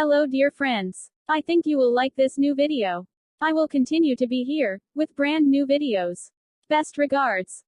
Hello dear friends. I think you will like this new video. I will continue to be here, with brand new videos. Best regards.